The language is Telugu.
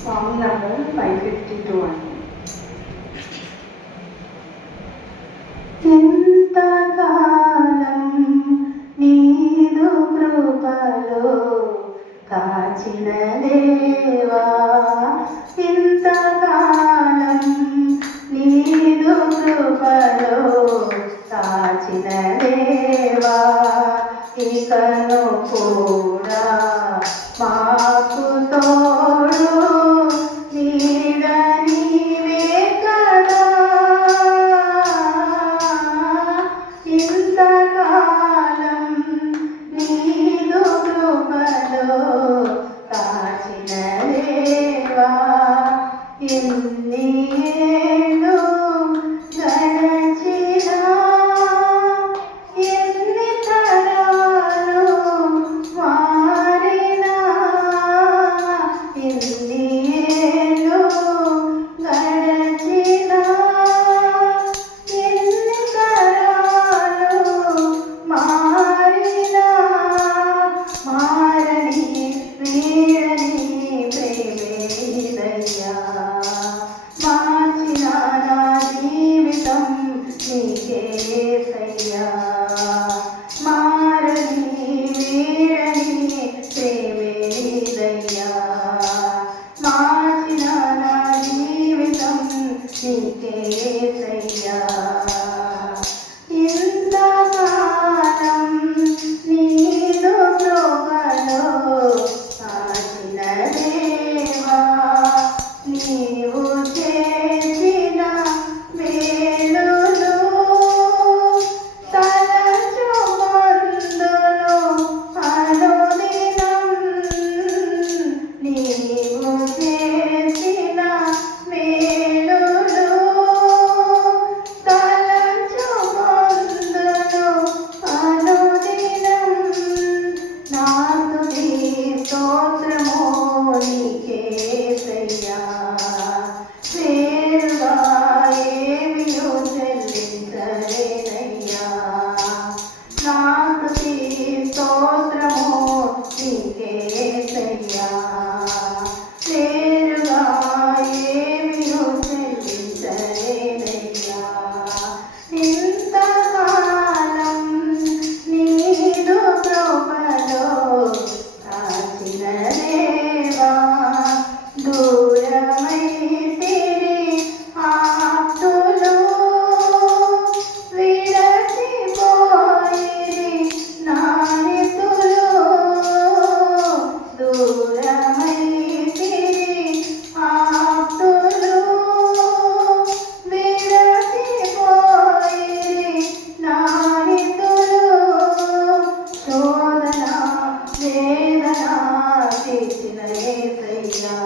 సాంగ్ నంబర్ 552 అండి. ఎంతకాలం నీదు కృపలో కాచిన దేవా, ఇంతకాలం నీదు కృపలో కాచిన దేవా, ఇకను కూడా మాకు తోడు నీడ నీవే కదా. ఇంతకాలం నీదు కృపలో కాచిన దేవా, ఎన్ని ఏళ్ళు గడచినా, ఎన్ని తరాలు మారినా, ఎన్ని ఏళ్ళు గడచినా, ఎన్ని తరాలు మారినా, మారని వీడని ప్రేమేదయ్యా, మార్చిన నా జీవితం నీకేసయ్యా, మారని వీడని ప్రేమేదయ్యా, మార్చిన నా జీవితం నీకేసయ్యా. ఇంతకాలం నీదు కృపలో కాచిన దేవా, నీవు చేసిన మేలులు తలచుకొందును అనుదినం, నీవు చేసిన మేలులు తలచుకొందును అనుదినం, నా స్తుతి స్తోత్రము నీకేసయ్యా, వేరుగా ఏమియో చెల్లించలేనయ్యా, నా స్తుతి స్తోత్రము నీకేసయ్యా, వేరుగా ఏమియో చెల్లించలేనయ్యా. ఇంతకాలం నీదు కృపలో కాచిన దేవా, దూరమైతిరి ఆప్తులు విడచిపోయిరి నా హితులు, దూరమైతిరి ఆప్తులు విడచిపోయిరి నా హితులు, శోధన వేదన చేసిన యేసయ్యా,